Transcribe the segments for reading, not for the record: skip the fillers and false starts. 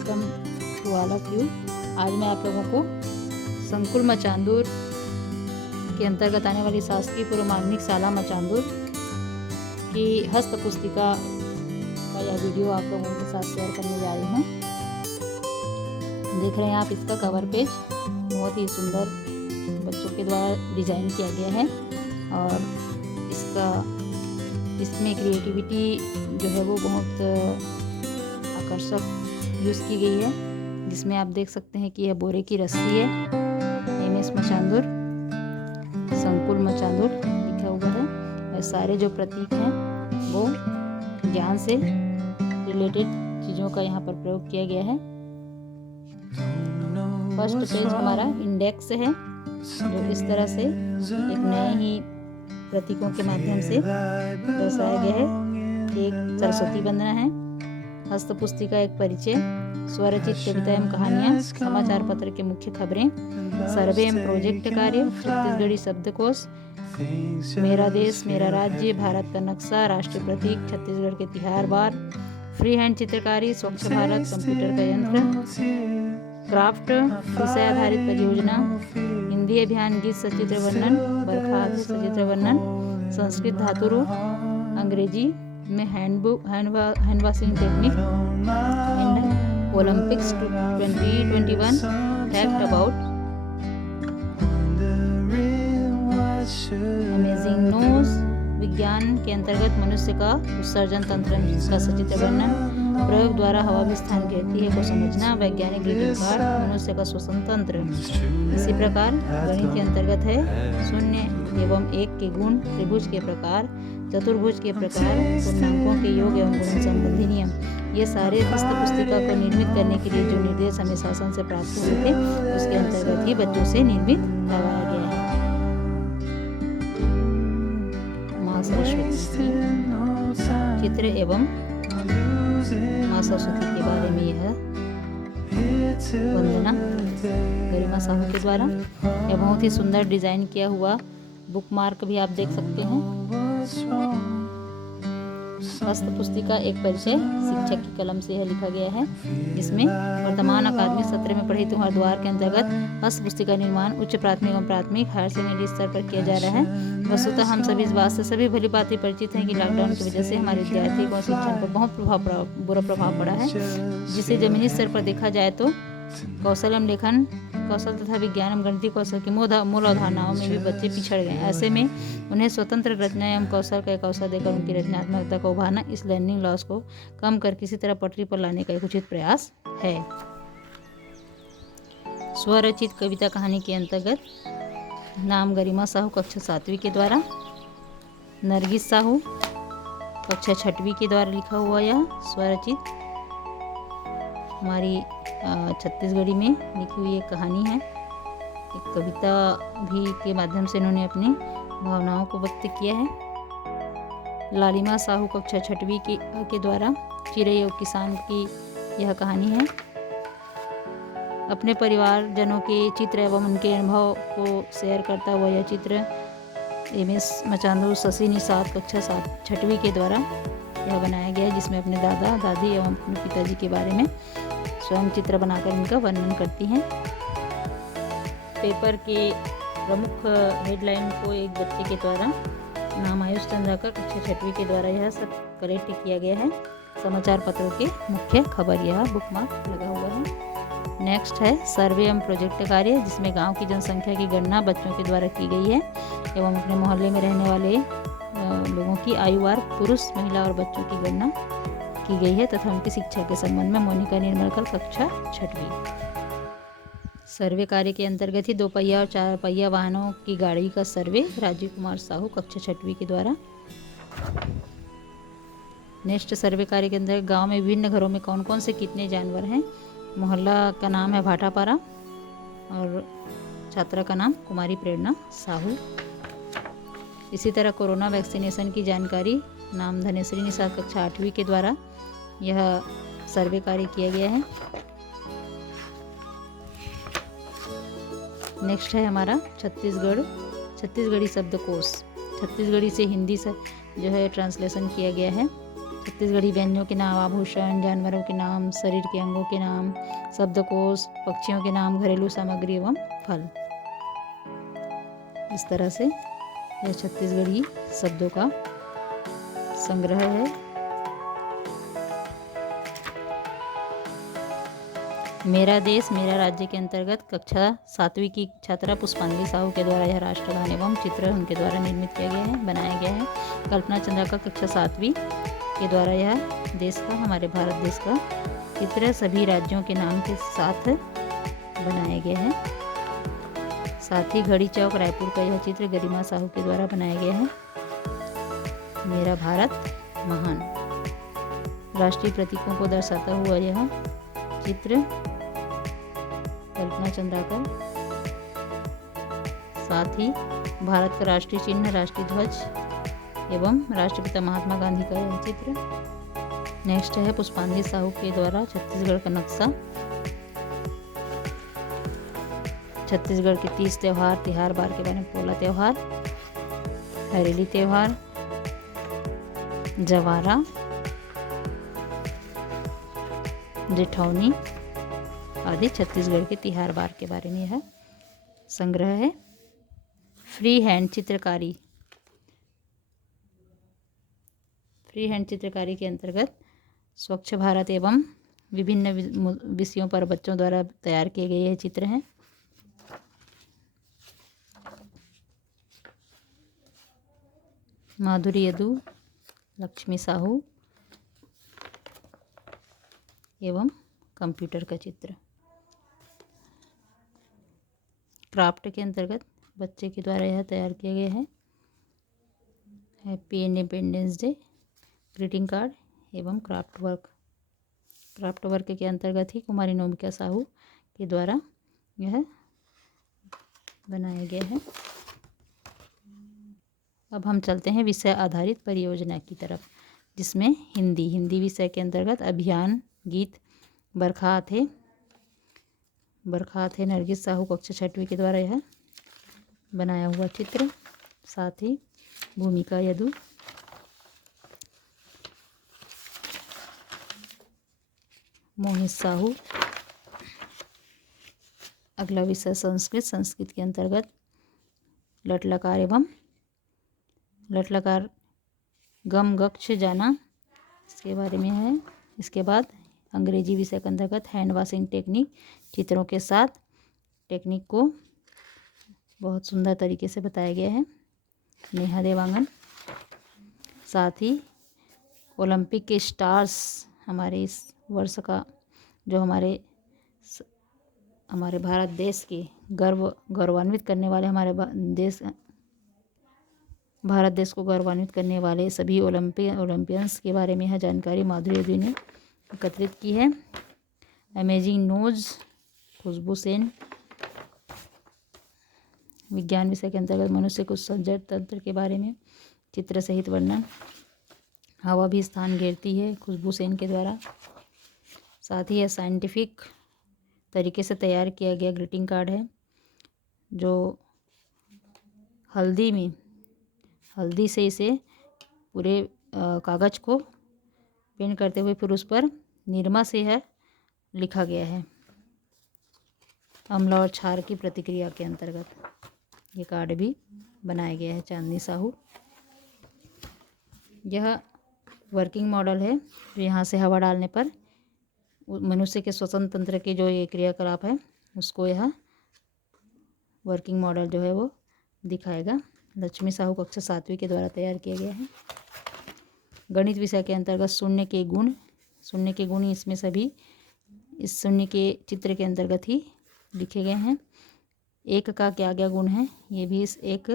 Welcome to all of you. आज मैं आप लोगों को संकुल मचांदूर के अंतर्गत आने वाली शासकीय पूर्व माध्यमिक शाला मचांदूर की हस्त पुस्तिका का यह वीडियो आप लोगों के साथ शेयर करने जा रही हूँ। देख रहे हैं आप इसका कवर पेज बहुत ही सुंदर बच्चों के द्वारा डिज़ाइन किया गया है और इसमें क्रिएटिविटी जो है वो बहुत आकर्षक यूज़ की गई है, जिसमें आप देख सकते हैं कि यह बोरे की रस्सी है। एमएस मचांदूर, संकुल मचांदूर लिखा हुआ है और सारे जो प्रतीक हैं वो ज्ञान से रिलेटेड चीज़ों का यहाँ पर प्रयोग किया गया है। फर्स्ट पेज हमारा इंडेक्स है जो इस तरह से एक नए ही प्रतीकों के माध्यम से दर्शाया गया है। एक सरस्वती वंदना है, हस्त पुस्तिका एक परिचय, स्वरचित कविता एवं कहानियाँ, समाचार पत्र के मुख्य खबरें, सर्वे एवं प्रोजेक्ट कार्य, छत्तीसगढ़ी शब्दकोश, मेरा देश मेरा राज्य, भारत का नक्शा, राष्ट्रीय प्रतीक, छत्तीसगढ़ के तिहार बार, फ्री हैंड चित्रकारी, स्वच्छ भारत, कंप्यूटर का यंत्र, क्राफ्ट, विषय आधारित परियोजना, हिंदी अभियान, गीत सचित्र वर्णन, बरखा आदि सचित्र वर्णन, संस्कृत धातु रूप, अंग्रेजी में hand washing technique and Olympics 2021 fact about amazing nose, विज्ञान के अंतर्गत मनुष्य का उत्सर्जन तंत्र का सचित्र वर्णन, प्रयोग द्वारा हवा में स्थान घेरती है को समझना, वैज्ञानिक ग्रीटिंग कार्ड, मनुष्य का श्वसन तंत्र। इसी प्रकार गणित के अंतर्गत है शून्य एवं एक के गुण, त्रिभुज के प्रकार, चतुर्भुज के प्रकार, पूर्णांकों के योग एवं गुणन संबंधी नियम। ये सारे हस्त पुस्तिका को निर्मित करने के लिए जो निर्देश हमें शासन से प्राप्त हुए थे उसके अंतर्गत ही बच्चों से निर्मित करवाया गया है। माँ सरस्वती चित्र एवं माँ सरस्वती के बारे में यह वंदना गरिमा साहू के द्वारा यह बहुत ही सुंदर डिजाइन किया हुआ बुक मार्क भी आप देख सकते हैं। हस्त पुस्तिका एक परिचय शिक्षक की कलम से यह लिखा गया है, जिसमें वर्तमान अकादमिक सत्र में पढ़े तुम्हारे द्वार के अंतर्गत हस्त पुस्तिका निर्माण उच्च प्राथमिक एवं प्राथमिक हायर सेकेंडरी स्तर पर किया जा रहा है। वस्तुतः हम सभी इस बात से सभी भली भांति परिचित हैं कि लॉकडाउन की वजह से हमारे विद्यार्थी को शिक्षण पर बहुत बुरा प्रभाव पड़ा है, जिसे जमीनी स्तर पर देखा जाए तो कौशल एवं लेखन कौशल तथा विज्ञान एवं गणितीय कौशल की मूल अवधारणाओं में भी बच्चे पिछड़ गए। ऐसे में उन्हें स्वतंत्र रचना एवं कौशल का एक अवसर देकर उनकी रचनात्मकता को उभारना इस लर्निंग लॉस को कम कर किसी तरह पटरी पर लाने का एक उचित प्रयास है। स्वरचित कविता कहानी के अंतर्गत नाम गरिमा साहू कक्षा 7वीं के द्वारा, नरगिस साहू कक्षा 6वीं के द्वारा लिखा हुआ यह स्वरचित हमारी छत्तीसगढ़ी में लिखी हुई एक कहानी है। एक कविता भी के माध्यम से इन्होंने अपनी भावनाओं को व्यक्त किया है। लालिमा साहू कक्षा 6वीं के द्वारा चिड़ै और किसान की यह कहानी है। अपने परिवारजनों के चित्र एवं उनके अनुभव को शेयर करता हुआ यह चित्र एमएस मचांदूर शशि निषाद कक्षा 6वीं के द्वारा यह बनाया गया है, जिसमें अपने दादा दादी एवं अपने पिताजी के बारे में स्वयं चित्र बनाकर इनका वर्णन करती हैं। पेपर के प्रमुख हेडलाइन को एक बच्चे के द्वारा नाम आयुष चंद्राकर कक्षा 6वीं के द्वारा यह सब करेक्ट किया गया है। समाचार पत्रों के मुख्य खबर यह बुक मार्क लगा हुआ है। नेक्स्ट है सर्वे एवं प्रोजेक्ट कार्य, जिसमें गांव की जनसंख्या की गणना बच्चों के द्वारा की गई है एवं अपने मोहल्ले में रहने वाले लोगों की आयुवार पुरुष महिला और बच्चों की गणना की गई है तथा उनकी शिक्षा के संबंध में मोनिका निर्मलकर कक्षा 6वीं। सर्वे कार्य के अंतर्गत ही 2 पहिया और 4 पहिया वाहनों की गाड़ी का सर्वे राजीव कुमार साहू कक्षा 6वीं के द्वारा। नेक्स्ट सर्वे कार्य के अंदर गांव में विभिन्न घरों में कौन कौन से कितने जानवर हैं। मोहल्ला का नाम है भाटापारा और छात्रा का नाम कुमारी प्रेरणा साहू। इसी तरह कोरोना वैक्सीनेशन की जानकारी नाम धनेश्वरी निषाद कक्षा 8वीं के द्वारा यह सर्वे कार्य किया गया है। नेक्स्ट है हमारा छत्तीसगढ़ी शब्दकोश। छत्तीसगढ़ी से हिंदी से जो है ट्रांसलेशन किया गया है। छत्तीसगढ़ी व्यंजनों के नाम, आभूषण, जानवरों के नाम, शरीर के अंगों के नाम, शब्दकोश, पक्षियों के नाम, घरेलू सामग्री एवं फल। इस तरह से यह छत्तीसगढ़ी शब्दों का संग्रह है। मेरा देश मेरा राज्य के अंतर्गत कक्षा 7वीं की छात्रा पुष्पांजलि साहू के द्वारा यह राष्ट्रगान एवं चित्र उनके द्वारा निर्मित किया गया है, बनाया गया है। कल्पना चंद्रा का कक्षा 7वीं के द्वारा यह देश का, हमारे भारत देश का चित्र सभी राज्यों के नाम के साथ बनाया गया है। साथ ही घड़ी चौक रायपुर का यह चित्र गरिमा साहू के द्वारा बनाया गया है। मेरा भारत महान राष्ट्रीय प्रतीकों को दर्शाता हुआ यह चित्र कल्पना चंद्राकर। साथ ही भारत का राष्ट्रीय चिन्ह, राष्ट्रीय ध्वज एवं राष्ट्रपिता महात्मा गांधी का यह चित्र। नेक्स्ट है पुष्पांजलि साहू के द्वारा छत्तीसगढ़ का नक्शा। छत्तीसगढ़ के 30 त्यौहार, तिहार बार के बारे में, पोला त्यौहार, हरेली त्यौहार, जवारा, जेठौनी आदि छत्तीसगढ़ के तिहार बार के बारे में यह संग्रह है। फ्री हैंड चित्रकारी। फ्री हैंड चित्रकारी के अंतर्गत स्वच्छ भारत एवं विभिन्न विषयों पर बच्चों द्वारा तैयार किए गए यह चित्र हैं। माधुरी यदु, लक्ष्मी साहू एवं कंप्यूटर का चित्र। क्राफ्ट के अंतर्गत बच्चे के द्वारा यह तैयार किया गया है। Happy independence day, greeting card एवं क्राफ्ट वर्क। क्राफ्ट वर्क के अंतर्गत ही कुमारी नोमिका साहू के द्वारा यह बनाया गया है। अब हम चलते हैं विषय आधारित परियोजना की तरफ, जिसमें हिंदी विषय के अंतर्गत अभियान गीत बरखा थे नरगिस साहू कक्षा 6वीं के द्वारा यह बनाया हुआ चित्र। साथ ही भूमिका यदु, मोहित साहू। अगला विषय संस्कृत के अंतर्गत लटलकार गम गक्ष जाना, इसके बारे में है। इसके बाद अंग्रेजी विषय के अंतर्गत हैंड वॉशिंग टेक्निक, चित्रों के साथ टेक्निक को बहुत सुंदर तरीके से बताया गया है, नेहा देवांगन। साथ ही ओलंपिक के स्टार्स, हमारे इस वर्ष का जो हमारे भारत देश के गौरवान्वित करने वाले, भारत देश को गौरवान्वित करने वाले सभी ओलंपियंस के बारे में यह जानकारी माधुरी यदु ने एकत्रित की है। अमेजिंग नोज, खुशबू सेन। विज्ञान विषय के अंतर्गत मनुष्य के उत्सर्जन तंत्र के बारे में चित्र सहित वर्णन। हवा भी स्थान घेरती है, खुशबू सेन के द्वारा। साथ ही यह साइंटिफिक तरीके से तैयार किया गया ग्रीटिंग कार्ड है, जो हल्दी से इसे पूरे कागज को पेंट करते हुए फिर उस पर निरमा से है लिखा गया है। अम्ल और क्षार की प्रतिक्रिया के अंतर्गत ये कार्ड भी बनाया गया है। चांदनी साहू। यह वर्किंग मॉडल है, जो यहाँ से हवा डालने पर मनुष्य के श्वसन तंत्र के जो ये क्रियाकलाप है उसको यह वर्किंग मॉडल जो है वो दिखाएगा। लक्ष्मी साहू कक्षा 7वीं के द्वारा तैयार किया गया है। गणित विषय के अंतर्गत शून्य के गुण इसमें सभी इस शून्य के चित्र के अंतर्गत ही लिखे गए हैं। एक का क्या क्या गुण है ये भी इस एक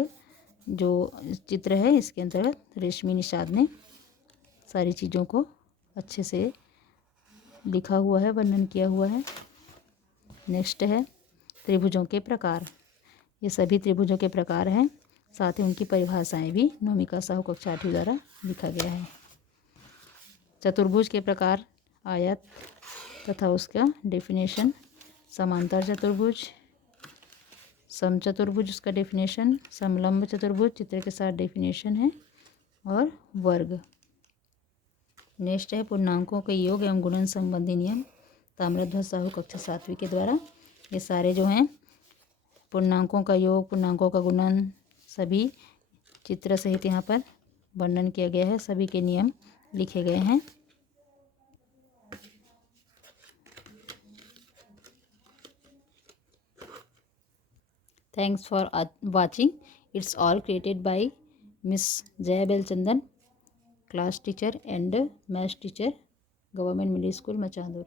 जो चित्र है इसके अंतर्गत रेशमी निषाद ने सारी चीज़ों को अच्छे से लिखा हुआ है, वर्णन किया हुआ है। नेक्स्ट है त्रिभुजों के प्रकार। ये सभी त्रिभुजों के प्रकार हैं, साथ ही उनकी परिभाषाएं भी नोमिका साहू कक्षा 8वीं द्वारा लिखा गया है। चतुर्भुज के प्रकार, आयत तथा उसका डेफिनेशन, समांतर चतुर्भुज, समचतुर्भुज उसका डेफिनेशन, समलंब चतुर्भुज चित्र के साथ डेफिनेशन है, और वर्ग। नेक्स्ट है पूर्णांकों के योग एवं गुणन संबंधी नियम, ताम्रध्वज साहू कक्षा 7वीं के द्वारा। ये सारे जो हैं पूर्णांकों का योग, पूर्णांकों का गुणन, सभी चित्र सहित यहाँ पर वर्णन किया गया है, सभी के नियम लिखे गए हैं। Thanks for watching. It's all created by Miss Jaya Belchandan, class teacher and maths teacher, Government Middle School, Machandur.